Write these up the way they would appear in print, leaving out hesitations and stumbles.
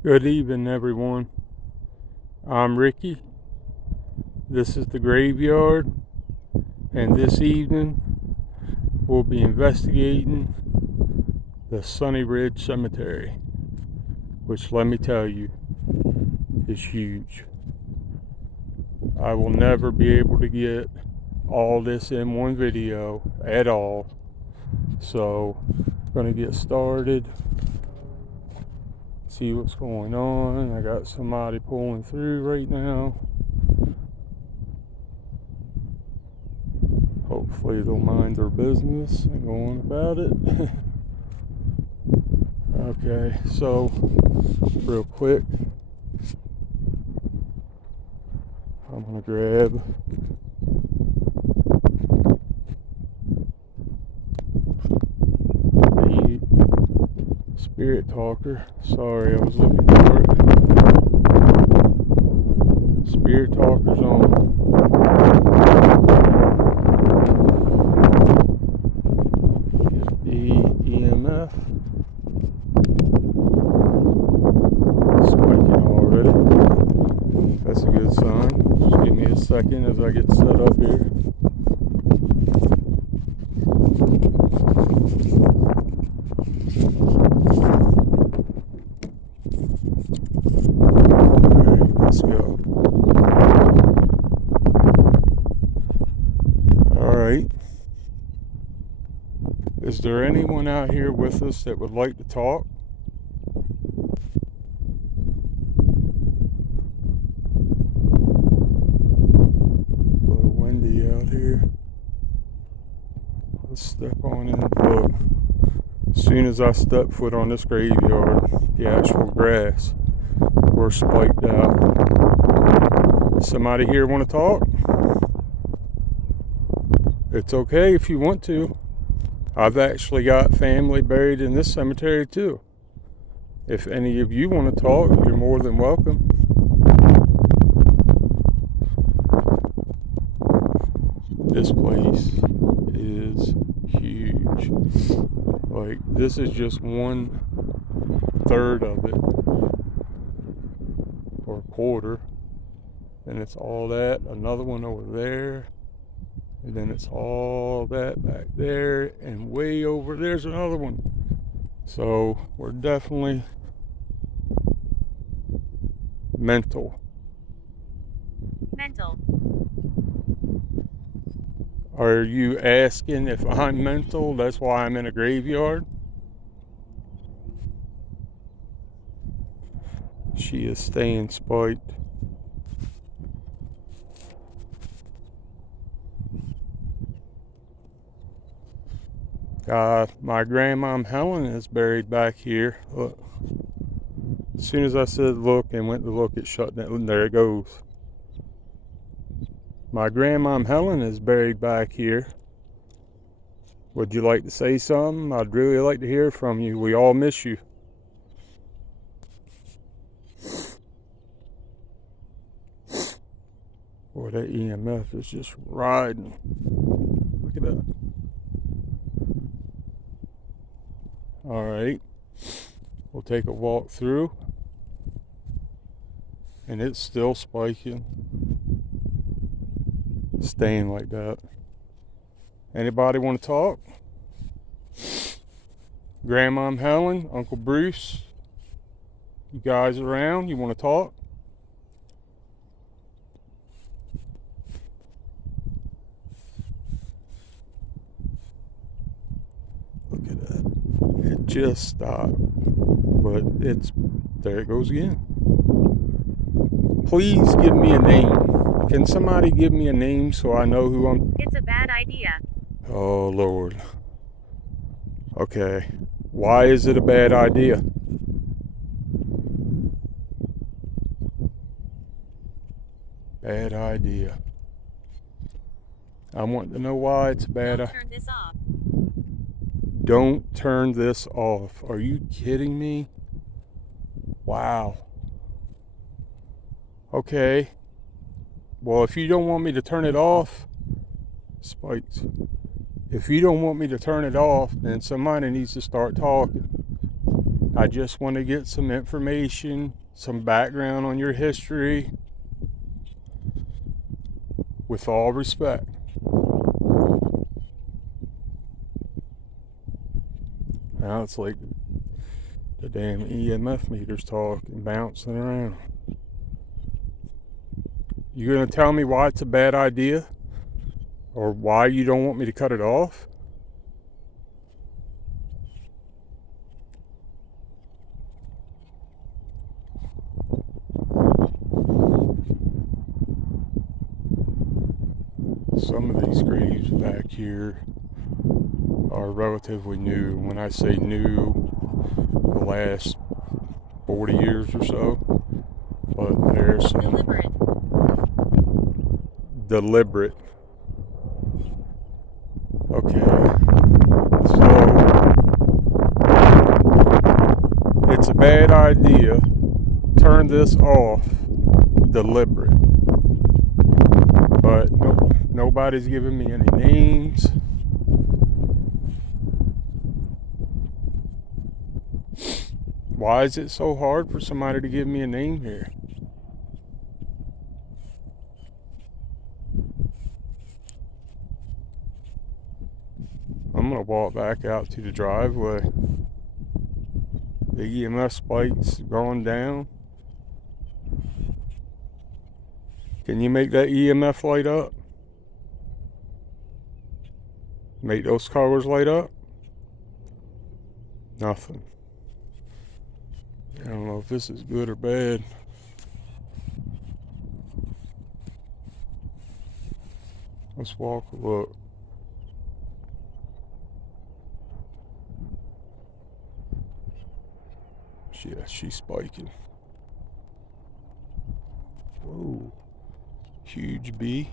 Good evening, everyone. I'm Ricky. This is the graveyard, and this evening we'll be investigating the Sunny Ridge Cemetery, which, let me tell you, is huge. I will never be able to get all this in one video at all, so I'm gonna get started. See what's going on. I got somebody pulling through right now. Hopefully they'll mind their business and go on about it. Okay, so real quick, I'm gonna grab the Spirit Talker. Sorry, I was looking for it. Spirit Talker's on. Get the EMF. Spiking already. That's a good sign. Just give me a second as I get set up here. Alright, let's go. Alright. Is there anyone out here with us that would like to talk? A little windy out here. Let's step on in. Look, as soon as I step foot on this graveyard, the actual grass, we're spiked out. Somebody here want to talk? It's okay if you want to. I've actually got family buried in this cemetery too. If any of you want to talk, you're more than welcome. This place is huge. Like, this is just 1/3 of it, or a quarter. And it's all that, another one over there, and then it's all that back there, and way over there's another one. So we're definitely mental. Are you asking if I'm mental? That's why I'm in a graveyard? She is staying spiked. My grandma Helen is buried back here. Look. As soon as I said look and went to look, it shut down. There it goes. My grandma Helen is buried back here. Would you like to say something? I'd really like to hear from you. We all miss you. Boy, that EMF is just riding. Look at that. All right. We'll take a walk through. And it's still spiking. Staying like that. Anybody want to talk? Grandma Helen, Uncle Bruce, you guys around? You want to talk? Look at that. It just stopped. But there it goes again. Please give me a name. Can somebody give me a name so I know who I'm... It's a bad idea. Oh, Lord. Okay. Why is it a bad idea? Bad idea. I want to know why it's a bad idea. Turn this off. Don't turn this off. Are you kidding me? Wow. Okay. Well, if you don't want me to turn it off, spikes. If you don't want me to turn it off, then somebody needs to start talking. I just want to get some information, some background on your history, with all respect. Now it's like the damn EMF meter's talking, bouncing around. You gonna tell me why it's a bad idea? Or why you don't want me to cut it off? Some of these graves back here are relatively new. When I say new, the last 40 years or so. But there's some deliberate. Okay. So it's a bad idea. Turn this off. Deliberate. But nobody's giving me any names. Why is it so hard for somebody to give me a name here? I'm gonna walk back out to the driveway. The EMF spike's going down. Can you make that EMF light up? Make those colors light up? Nothing. I don't know if this is good or bad. Let's walk a look. Yeah, she's spiking. Whoa. Huge bee.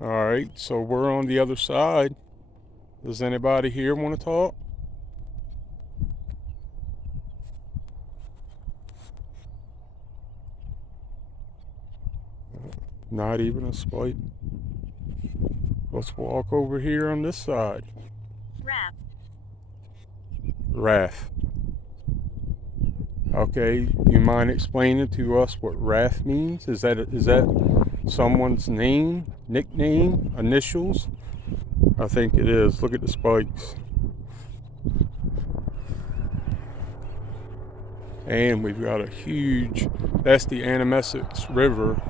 Alright, so we're on the other side. Does anybody here want to talk? Not even a spike. Let's walk over here on this side. Wrath. Okay, you mind explaining to us what wrath means? Is that someone's name, nickname, initials? I think it is. Look at the spikes. And we've got a huge, that's the Animesix River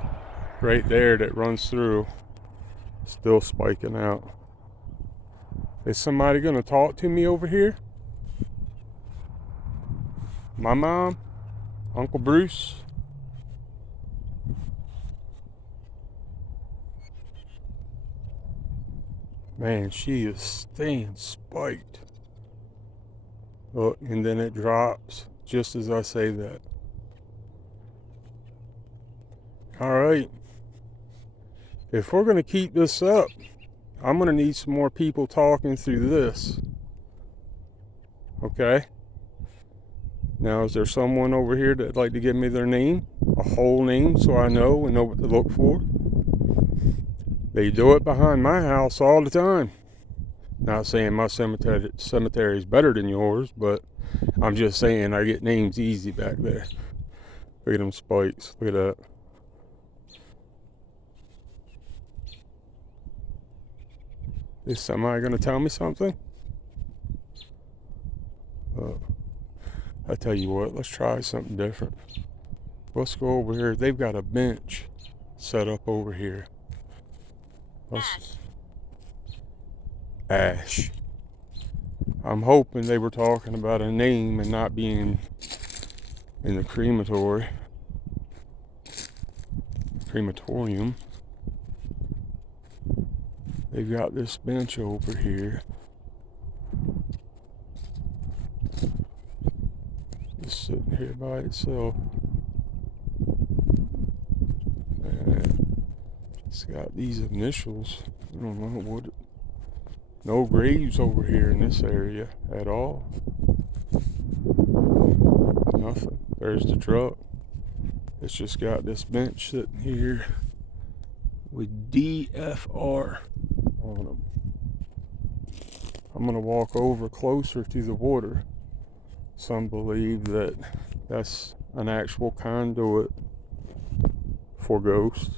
right there that runs through. Still spiking out. Is somebody gonna talk to me over here? My mom? Uncle Bruce? Man, she is staying spiked. Look, and then it drops just as I say that. Alright. If we're going to keep this up, I'm going to need some more people talking through this. Okay? Now, is there someone over here that'd like to give me their name? A whole name so I know and know what to look for? They do it behind my house all the time. Not saying my cemetery is better than yours, but I'm just saying I get names easy back there. Look at them spikes. Look at that. Is somebody going to tell me something? I tell you what, let's try something different. Let's go over here. They've got a bench set up over here. Ash. I'm hoping they were talking about a name and not being in the crematorium. They've got this bench over here. Just sitting here by itself. And it's got these initials. I don't know what. No graves over here in this area at all. Nothing. There's the truck. It's just got this bench sitting here with DFR on them. I'm going to walk over closer to the water. Some believe that that's an actual conduit for ghosts.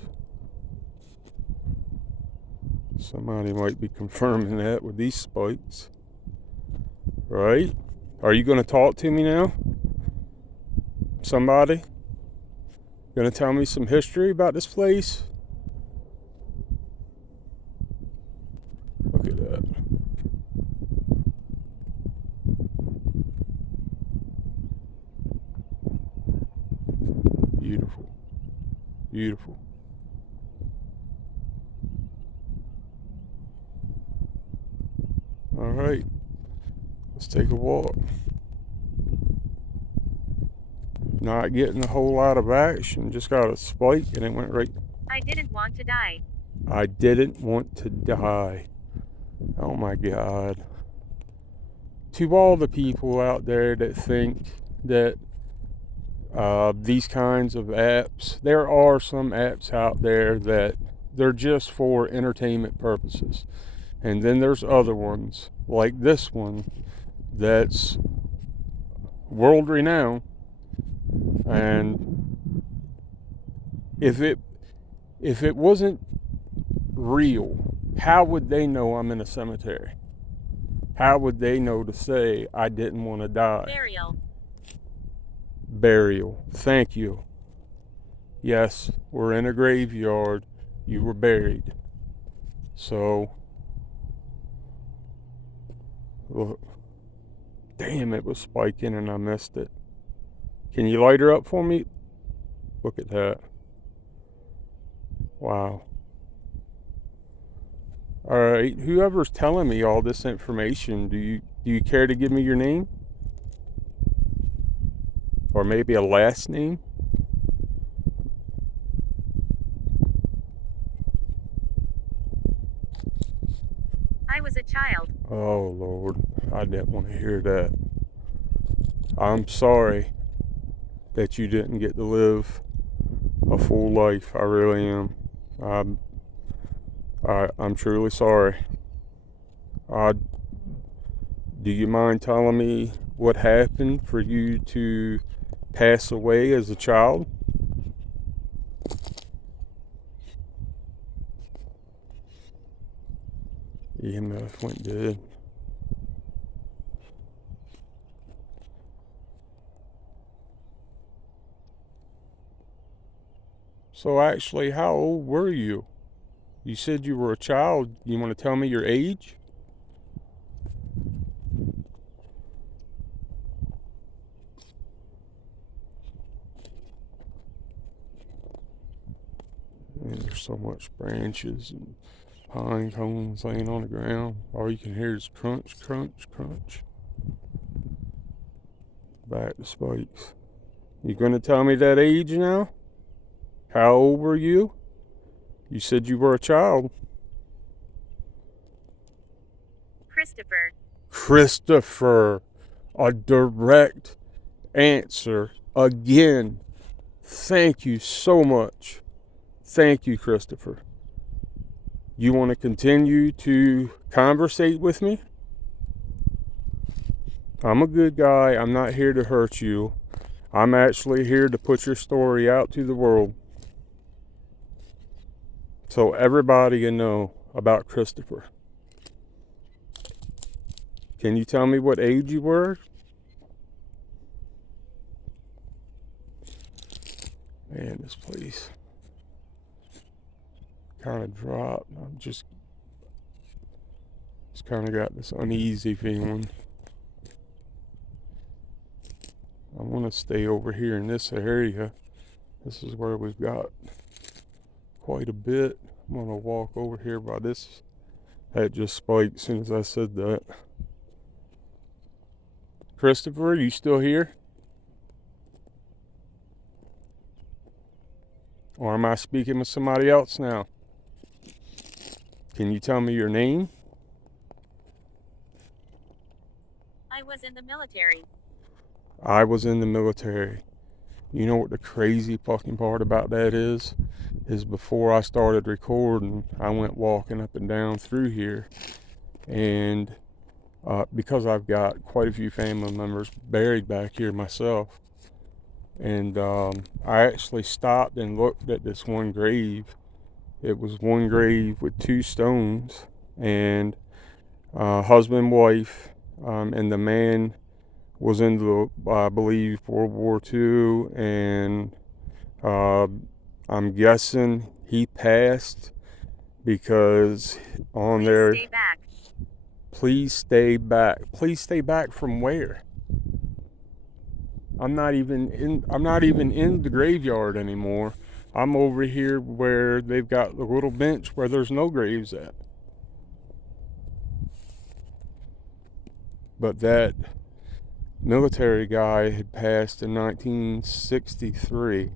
Somebody might be confirming that with these spikes. Right? Are you going to talk to me now? Somebody? Going to tell me some history about this place? Look at that. Beautiful. Beautiful. All right. Let's take a walk. Not getting a whole lot of action. Just got a spike and it went right. I didn't want to die. I didn't want to die. Oh my God. To all the people out there that think that these kinds of apps, there are some apps out there that they're just for entertainment purposes. And then there's other ones like this one that's world renowned. And if it wasn't real, how would they know I'm in a cemetery? How would they know to say I didn't want to die? Burial. Thank you. Yes, we're in a graveyard. You were buried. So, look. Damn, it was spiking and I missed it. Can you light her up for me? Look at that. Wow. All right, whoever's telling me all this information, do you care to give me your name? Or maybe a last name? I was a child. Oh, Lord. I didn't want to hear that. I'm sorry that you didn't get to live a full life. I really am. I'm truly sorry. Do you mind telling me what happened for you to pass away as a child? EMF went dead. So actually, how old were you? You said you were a child. You want to tell me your age? And there's so much branches and pine cones laying on the ground. All you can hear is crunch, crunch, crunch. Back to spikes. You gonna tell me that age now? How old were you? You said you were a child. Christopher. Christopher. A direct answer again. Thank you so much. Thank you, Christopher. You want to continue to conversate with me? I'm a good guy. I'm not here to hurt you. I'm actually here to put your story out to the world, so everybody can know about Christopher. Can you tell me what age you were? Man, this place kind of dropped. I'm just kind of got this uneasy feeling. I want to stay over here in this area. This is where we've got quite a bit. I'm going to walk over here by this. That just spiked as soon as I said that. Christopher, you still here? Or am I speaking with somebody else now? Can you tell me your name? I was in the military. I was in the military. You know what the crazy fucking part about that is? Is before I started recording, I went walking up and down through here, and because I've got quite a few family members buried back here myself. And I actually stopped and looked at this one grave. It was one grave with 2 stones, and husband, wife, and the man was in the, I believe, World War II, and I'm guessing he passed because on Please there, stay back. please stay back. Please stay back from where? I'm not even in the graveyard anymore. I'm over here where they've got the little bench where there's no graves at. But that military guy had passed in 1963,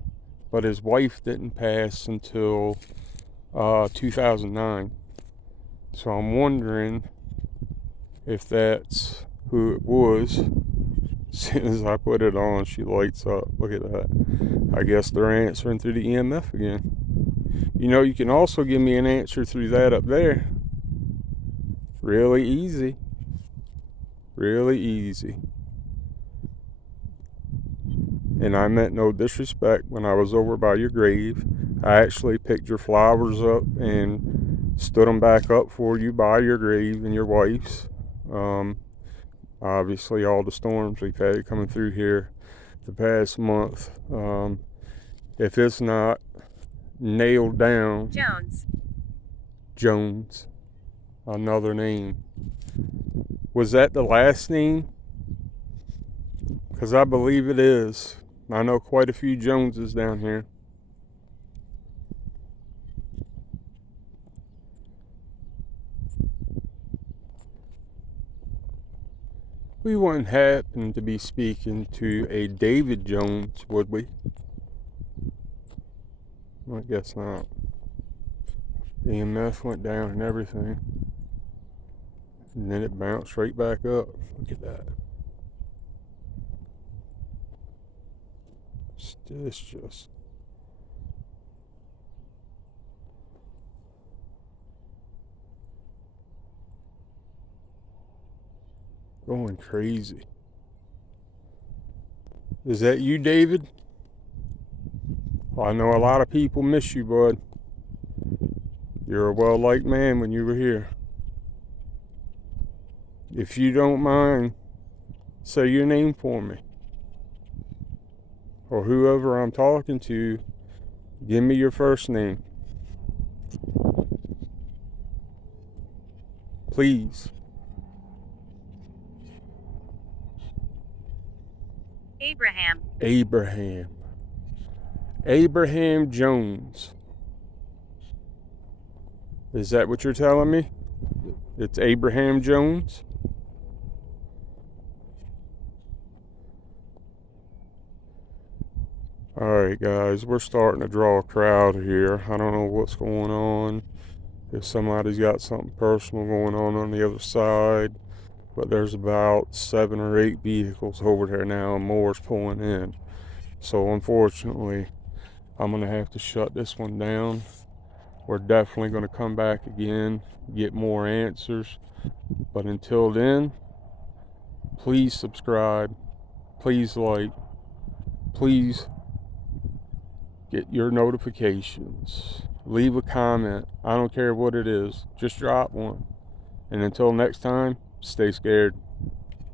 but his wife didn't pass until 2009. So I'm wondering if that's who it was. As soon as I put it on, she lights up. Look at that. I guess they're answering through the EMF again. You know, you can also give me an answer through that up there. Really easy. Really easy. And I meant no disrespect when I was over by your grave. I actually picked your flowers up and stood them back up for you by your grave and your wife's. Obviously, all the storms we've had coming through here the past month. If it's not nailed down, Jones, another name. Was that the last name? Because I believe it is. I know quite a few Joneses down here. We wouldn't happen to be speaking to a David Jones, would we? I guess not. EMF went down and everything. And then it bounced right back up. Look at that. It's just going crazy. Is that you, David? Well, I know a lot of people miss you, bud. You're a well-liked man when you were here. If you don't mind, say your name for me. Or whoever I'm talking to, give me your first name. Please. Abraham Jones. Is that what you're telling me? It's Abraham Jones? Alright guys, we're starting to draw a crowd here. I don't know what's going on. If somebody's got something personal going on the other side. But there's about 7 or 8 vehicles over there now and more's pulling in. So unfortunately, I'm going to have to shut this one down. We're definitely going to come back again, get more answers. But until then, please subscribe, please like, please get your notifications. Leave a comment. I don't care what it is. Just drop one. And until next time, stay scared.